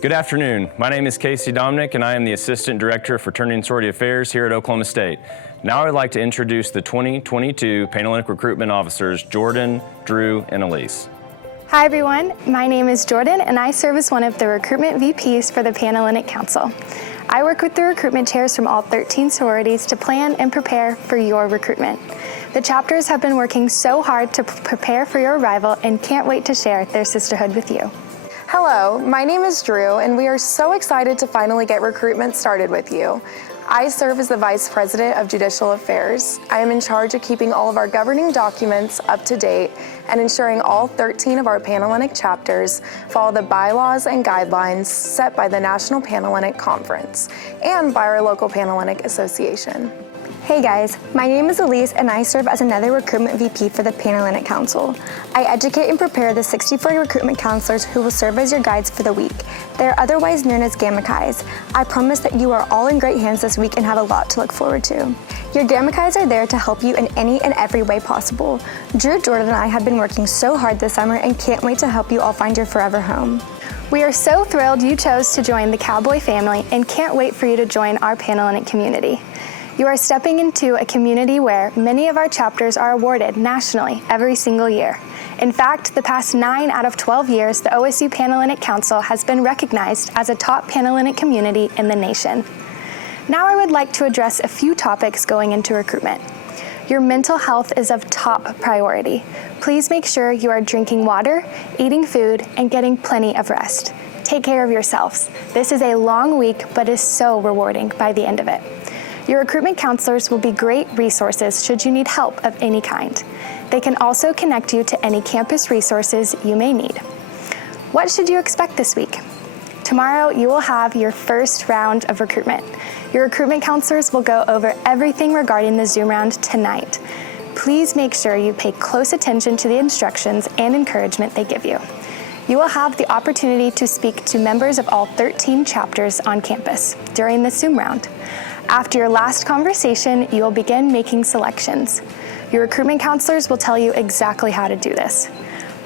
Good afternoon. My name is Casey Dominic, and I am the Assistant Director of Fraternity and Sorority Affairs here at Oklahoma State. Now I would like to introduce the 2022 Panhellenic Recruitment Officers, Jordan, Drew, and Elise. Hi everyone, my name is Jordan and I serve as one of the recruitment VPs for the Panhellenic Council. I work with the recruitment chairs from all 13 sororities to plan and prepare for your recruitment. The chapters have been working so hard to prepare for your arrival and can't wait to share their sisterhood with you. Hello, my name is Drew and we are so excited to finally get recruitment started with you. I serve as the Vice President of Judicial Affairs. I am in charge of keeping all of our governing documents up to date and ensuring all 13 of our Panhellenic chapters follow the bylaws and guidelines set by the National Panhellenic Conference and by our local Panhellenic Association. Hey guys, my name is Elise and I serve as another recruitment VP for the Panhellenic Council. I educate and prepare the 64 recruitment counselors who will serve as your guides for the week. They are otherwise known as Gamma Chis. I promise that you are all in great hands this week and have a lot to look forward to. Your Gamma Chis are there to help you in any and every way possible. Drew, Jordan, and I have been working so hard this summer and can't wait to help you all find your forever home. We are so thrilled you chose to join the Cowboy family and can't wait for you to join our Panhellenic community. You are stepping into a community where many of our chapters are awarded nationally every single year. In fact, the past 9 out of 12 years, the OSU Panhellenic Council has been recognized as a top Panhellenic community in the nation. Now I would like to address a few topics going into recruitment. Your mental health is of top priority. Please make sure you are drinking water, eating food, and getting plenty of rest. Take care of yourselves. This is a long week, but is so rewarding by the end of it. Your recruitment counselors will be great resources should you need help of any kind. They can also connect you to any campus resources you may need. What should you expect this week? Tomorrow, you will have your first round of recruitment. Your recruitment counselors will go over everything regarding the Zoom round tonight. Please make sure you pay close attention to the instructions and encouragement they give you. You will have the opportunity to speak to members of all 13 chapters on campus during the Zoom round. After your last conversation, you will begin making selections. Your recruitment counselors will tell you exactly how to do this.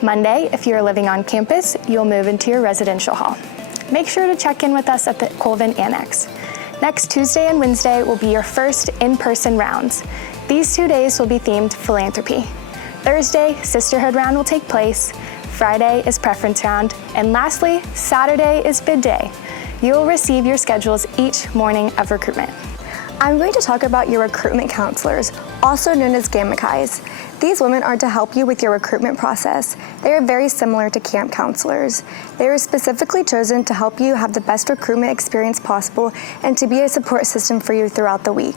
Monday, if you're living on campus, you'll move into your residential hall. Make sure to check in with us at the Colvin Annex. Next Tuesday and Wednesday will be your first in-person rounds. These 2 days will be themed philanthropy. Thursday, sisterhood round will take place. Friday is preference round. And lastly, Saturday is bid day. You will receive your schedules each morning of recruitment. I'm going to talk about your recruitment counselors, also known as Gamma Chis. These women are to help you with your recruitment process. They are very similar to camp counselors. They are specifically chosen to help you have the best recruitment experience possible and to be a support system for you throughout the week.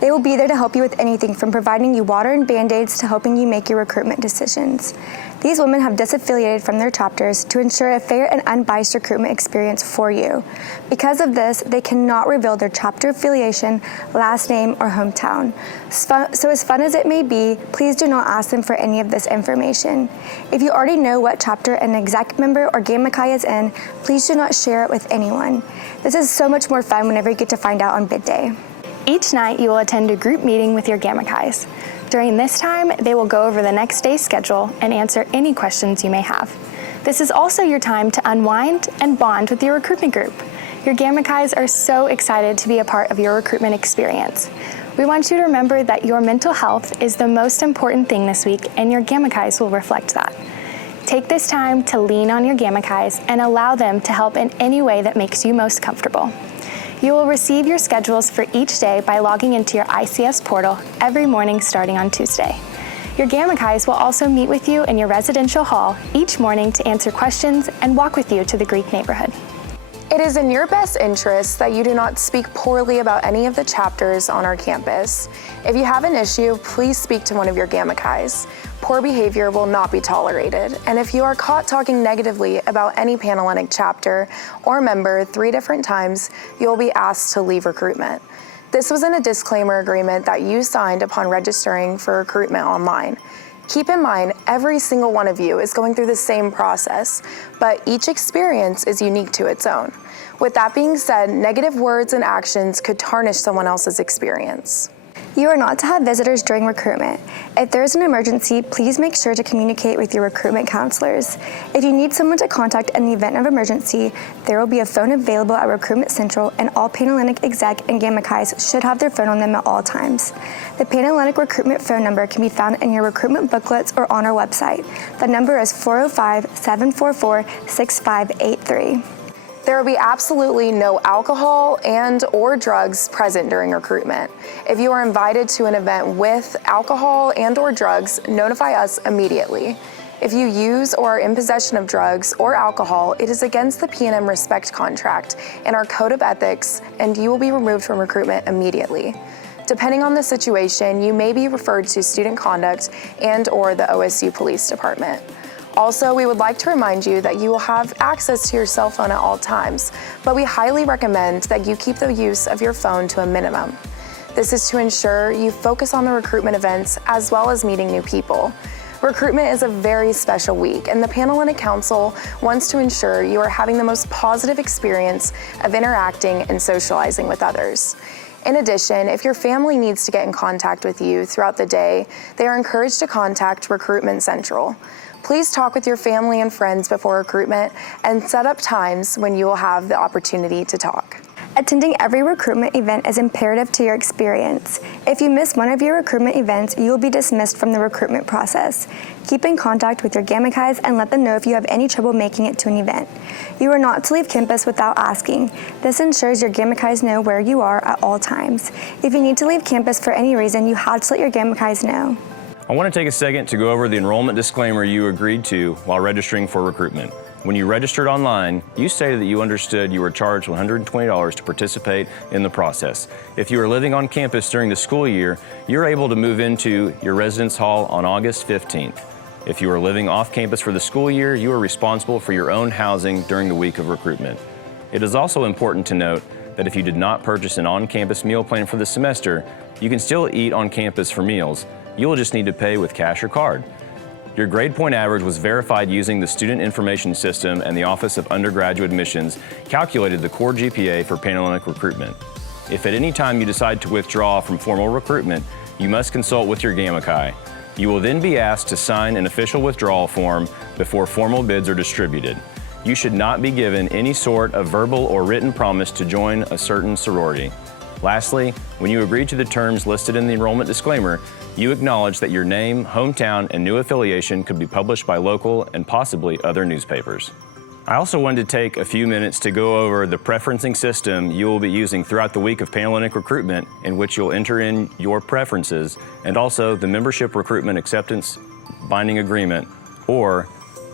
They will be there to help you with anything from providing you water and Band-Aids to helping you make your recruitment decisions. These women have disaffiliated from their chapters to ensure a fair and unbiased recruitment experience for you. Because of this, they cannot reveal their chapter affiliation, last name, or hometown. So as fun as it may be, please do not ask them for any of this information. If you already know what chapter an exec member or Gamma Chi is in, please do not share it with anyone. This is so much more fun whenever you get to find out on bid day. Each night, you will attend a group meeting with your Gamma Chis. During this time, they will go over the next day's schedule and answer any questions you may have. This is also your time to unwind and bond with your recruitment group. Your Gamma Chis are so excited to be a part of your recruitment experience. We want you to remember that your mental health is the most important thing this week, and your Gamma Chis will reflect that. Take this time to lean on your Gamma Chis and allow them to help in any way that makes you most comfortable. You will receive your schedules for each day by logging into your ICS portal every morning starting on Tuesday. Your Gamma Chis will also meet with you in your residential hall each morning to answer questions and walk with you to the Greek neighborhood. It is in your best interest that you do not speak poorly about any of the chapters on our campus. If you have an issue, please speak to one of your Gamma Chis. Poor behavior will not be tolerated, and if you are caught talking negatively about any Panhellenic chapter or member 3 different times, you will be asked to leave recruitment. This was in a disclaimer agreement that you signed upon registering for recruitment online. Keep in mind, every single one of you is going through the same process, but each experience is unique to its own. With that being said, negative words and actions could tarnish someone else's experience. You are not to have visitors during recruitment. If there is an emergency, please make sure to communicate with your recruitment counselors. If you need someone to contact in the event of emergency, there will be a phone available at Recruitment Central, and all Panhellenic exec and Gamma Chi's should have their phone on them at all times. The Panhellenic recruitment phone number can be found in your recruitment booklets or on our website. The number is 405-744-6583. There will be absolutely no alcohol and/or drugs present during recruitment. If you are invited to an event with alcohol and/or drugs, notify us immediately. If you use or are in possession of drugs or alcohol, it is against the P&M Respect contract and our code of ethics, and you will be removed from recruitment immediately. Depending on the situation, you may be referred to student conduct and/or the OSU Police Department. Also, we would like to remind you that you will have access to your cell phone at all times, but we highly recommend that you keep the use of your phone to a minimum. This is to ensure you focus on the recruitment events as well as meeting new people. Recruitment is a very special week, and the Panhellenic Council wants to ensure you are having the most positive experience of interacting and socializing with others. In addition, if your family needs to get in contact with you throughout the day, they are encouraged to contact Recruitment Central. Please talk with your family and friends before recruitment and set up times when you will have the opportunity to talk. Attending every recruitment event is imperative to your experience. If you miss one of your recruitment events, you will be dismissed from the recruitment process. Keep in contact with your Gamma Chi's and let them know if you have any trouble making it to an event. You are not to leave campus without asking. This ensures your Gamma Chi's know where you are at all times. If you need to leave campus for any reason, you have to let your Gamma Chi's know. I want to take a second to go over the enrollment disclaimer you agreed to while registering for recruitment. When you registered online, you stated that you understood you were charged $120 to participate in the process. If you are living on campus during the school year, you're able to move into your residence hall on August 15th. If you are living off campus for the school year, you are responsible for your own housing during the week of recruitment. It is also important to note that if you did not purchase an on-campus meal plan for the semester, you can still eat on campus for meals. You will just need to pay with cash or card. Your grade point average was verified using the Student Information System, and the Office of Undergraduate Admissions calculated the core GPA for Panhellenic recruitment. If at any time you decide to withdraw from formal recruitment, you must consult with your Gamma Chi. You will then be asked to sign an official withdrawal form before formal bids are distributed. You should not be given any sort of verbal or written promise to join a certain sorority. Lastly, when you agree to the terms listed in the enrollment disclaimer, you acknowledge that your name, hometown, and new affiliation could be published by local and possibly other newspapers. I also wanted to take a few minutes to go over the preferencing system you will be using throughout the week of Panhellenic recruitment, in which you'll enter in your preferences, and also the Membership Recruitment Acceptance Binding Agreement, or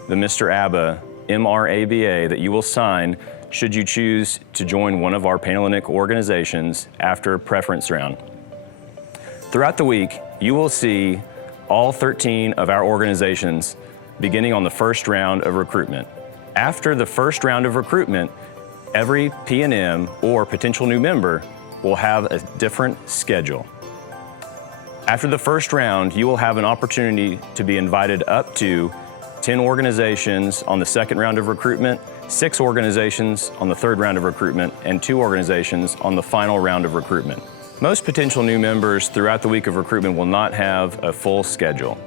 the Mr. ABBA, MRABA, that you will sign should you choose to join one of our Panhellenic organizations after a preference round. Throughout the week, you will see all 13 of our organizations beginning on the first round of recruitment. After the first round of recruitment, every P&M or potential new member will have a different schedule. After the first round, you will have an opportunity to be invited up to 10 organizations on the second round of recruitment, 6 organizations on the third round of recruitment, and 2 organizations on the final round of recruitment. Most potential new members throughout the week of recruitment will not have a full schedule.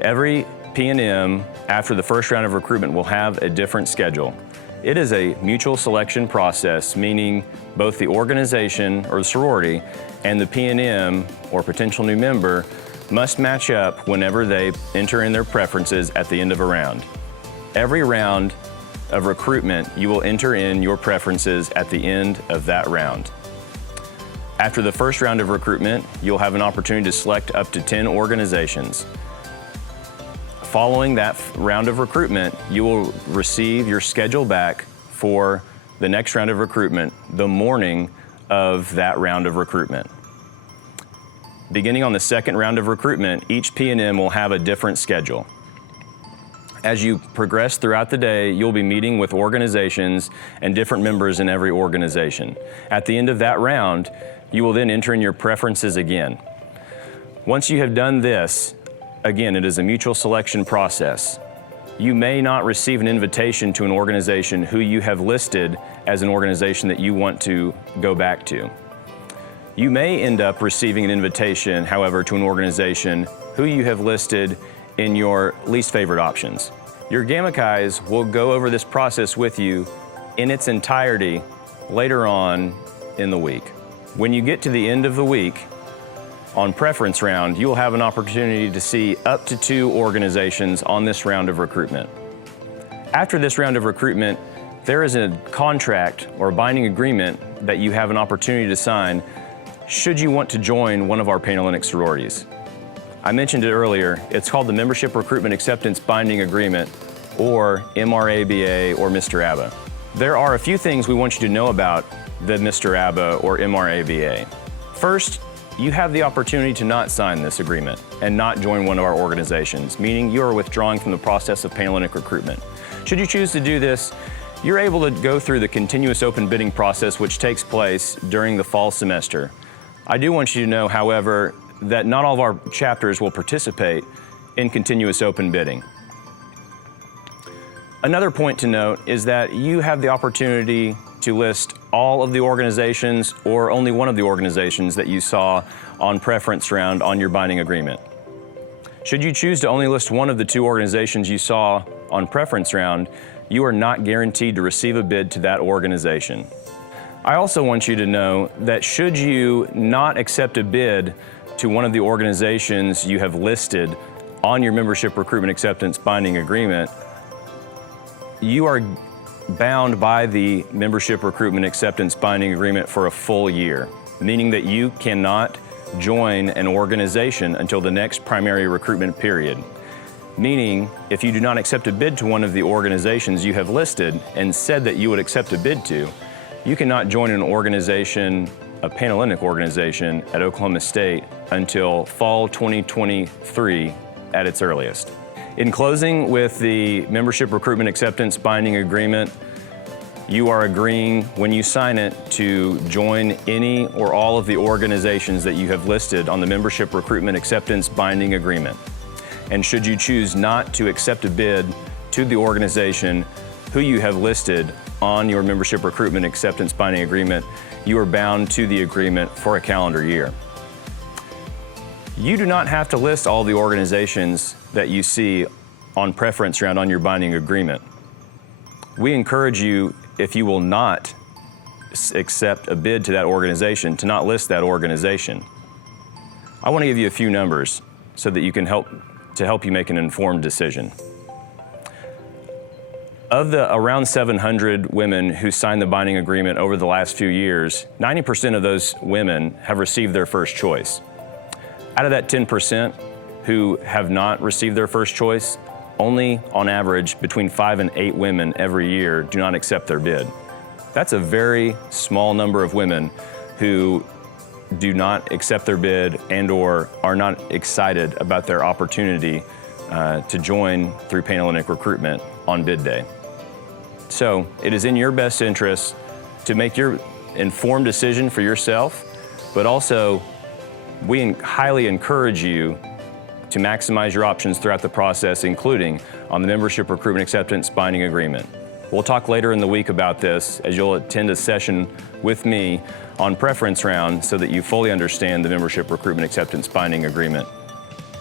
Every P&M after the first round of recruitment will have a different schedule. It is a mutual selection process, meaning both the organization or the sorority and the P&M or potential new member must match up whenever they enter in their preferences at the end of a round. Every round of recruitment, you will enter in your preferences at the end of that round. After the first round of recruitment, you'll have an opportunity to select up to 10 organizations. Following that round of recruitment, you will receive your schedule back for the next round of recruitment the morning of that round of recruitment. Beginning on the second round of recruitment, each P&M will have a different schedule. As you progress throughout the day, you'll be meeting with organizations and different members in every organization. At the end of that round, you will then enter in your preferences again. Once you have done this, again, it is a mutual selection process. You may not receive an invitation to an organization who you have listed as an organization that you want to go back to. You may end up receiving an invitation, however, to an organization who you have listed in your least favorite options. Your Gamma Chi's will go over this process with you in its entirety later on in the week. When you get to the end of the week, on preference round, you will have an opportunity to see up to 2 organizations on this round of recruitment. After this round of recruitment, there is a contract or a binding agreement that you have an opportunity to sign should you want to join one of our Panhellenic sororities. I mentioned it earlier, it's called the Membership Recruitment Acceptance Binding Agreement, or MRABA or Mr. ABBA. There are a few things we want you to know about the Mr. ABBA or MRABA. First, you have the opportunity to not sign this agreement and not join one of our organizations, meaning you are withdrawing from the process of Panhellenic recruitment. Should you choose to do this, you're able to go through the continuous open bidding process which takes place during the fall semester. I do want you to know, however, that not all of our chapters will participate in continuous open bidding. Another point to note is that you have the opportunity to list all of the organizations or only one of the organizations that you saw on preference round on your binding agreement. Should you choose to only list one of the 2 organizations you saw on preference round, you are not guaranteed to receive a bid to that organization. I also want you to know that should you not accept a bid to one of the organizations you have listed on your Membership Recruitment Acceptance Binding Agreement, you are bound by the Membership Recruitment Acceptance Binding Agreement for a full year, meaning that you cannot join an organization until the next primary recruitment period. Meaning, if you do not accept a bid to one of the organizations you have listed and said that you would accept a bid to, you cannot join an organization, a Panhellenic organization at Oklahoma State until fall 2023 at its earliest. In closing, with the Membership Recruitment Acceptance Binding Agreement, you are agreeing when you sign it to join any or all of the organizations that you have listed on the Membership Recruitment Acceptance Binding Agreement. And should you choose not to accept a bid to the organization who you have listed on your Membership Recruitment Acceptance Binding Agreement, you are bound to the agreement for a calendar year. You do not have to list all the organizations that you see on preference round on your binding agreement. We encourage you, if you will not accept a bid to that organization, to not list that organization. I want to give you a few numbers so that you can help you make an informed decision. Of the around 700 women who signed the binding agreement over the last few years, 90% of those women have received their first choice. Out of that 10% who have not received their first choice, only on average between 5 and 8 women every year do not accept their bid. That's a very small number of women who do not accept their bid and or are not excited about their opportunity to join through Panhellenic recruitment on bid day. So it is in your best interest to make your informed decision for yourself, but also we highly encourage you to maximize your options throughout the process, including on the Membership Recruitment Acceptance Binding Agreement. We'll talk later in the week about this as you'll attend a session with me on preference round so that you fully understand the Membership Recruitment Acceptance Binding Agreement.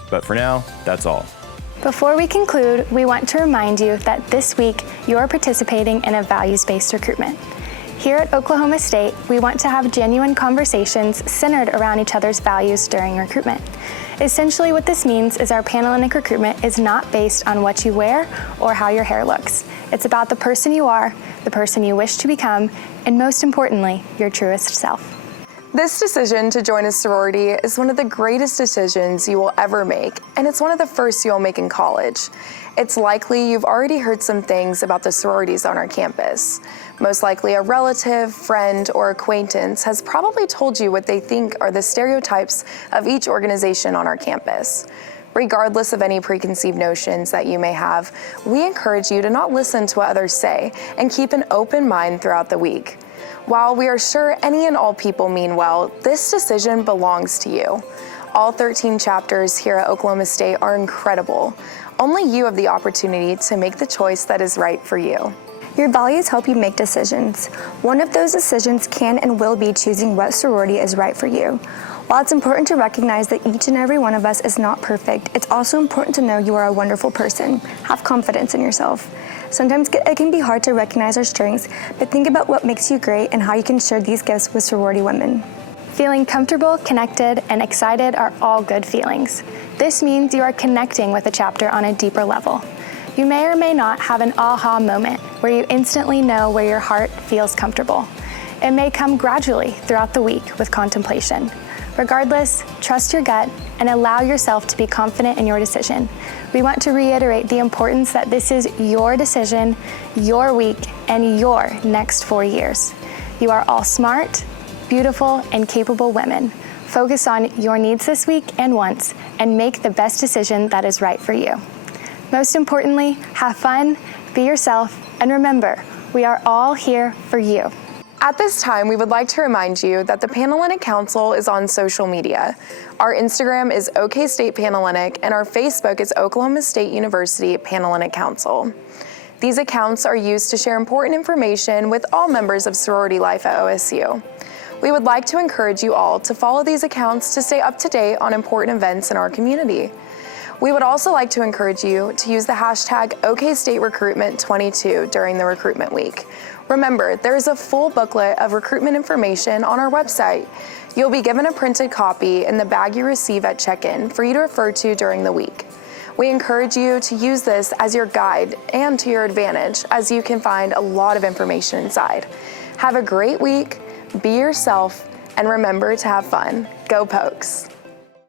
But for now, that's all. Before we conclude, we want to remind you that this week you are participating in a values-based recruitment. Here at Oklahoma State, we want to have genuine conversations centered around each other's values during recruitment. Essentially what this means is our Panhellenic recruitment is not based on what you wear or how your hair looks. It's about the person you are, the person you wish to become, and most importantly, your truest self. This decision to join a sorority is one of the greatest decisions you will ever make, and it's one of the first you'll make in college. It's likely you've already heard some things about the sororities on our campus. Most likely a relative, friend, or acquaintance has probably told you what they think are the stereotypes of each organization on our campus. Regardless of any preconceived notions that you may have, we encourage you to not listen to what others say and keep an open mind throughout the week. While we are sure any and all people mean well, this decision belongs to you. All 13 chapters here at Oklahoma State are incredible. Only you have the opportunity to make the choice that is right for you. Your values help you make decisions. One of those decisions can and will be choosing what sorority is right for you. While it's important to recognize that each and every one of us is not perfect, it's also important to know you are a wonderful person. Have confidence in yourself. Sometimes it can be hard to recognize our strengths, but think about what makes you great and how you can share these gifts with sorority women. Feeling comfortable, connected, and excited are all good feelings. This means you are connecting with a chapter on a deeper level. You may or may not have an aha moment where you instantly know where your heart feels comfortable. It may come gradually throughout the week with contemplation. Regardless, trust your gut and allow yourself to be confident in your decision. We want to reiterate the importance that this is your decision, your week, and your next 4 years. You are all smart, beautiful, and capable women. Focus on your needs this week and wants, and make the best decision that is right for you. Most importantly, have fun, be yourself, and remember, we are all here for you. At this time, we would like to remind you that the Panhellenic Council is on social media. Our Instagram is OK State Panhellenic, and our Facebook is Oklahoma State University Panhellenic Council. These accounts are used to share important information with all members of sorority life at OSU. We would like to encourage you all to follow these accounts to stay up to date on important events in our community. We would also like to encourage you to use the hashtag OKStateRecruitment22 during the recruitment week. Remember, there is a full booklet of recruitment information on our website. You'll be given a printed copy in the bag you receive at check-in for you to refer to during the week. We encourage you to use this as your guide and to your advantage, as you can find a lot of information inside. Have a great week, be yourself, and remember to have fun. Go Pokes!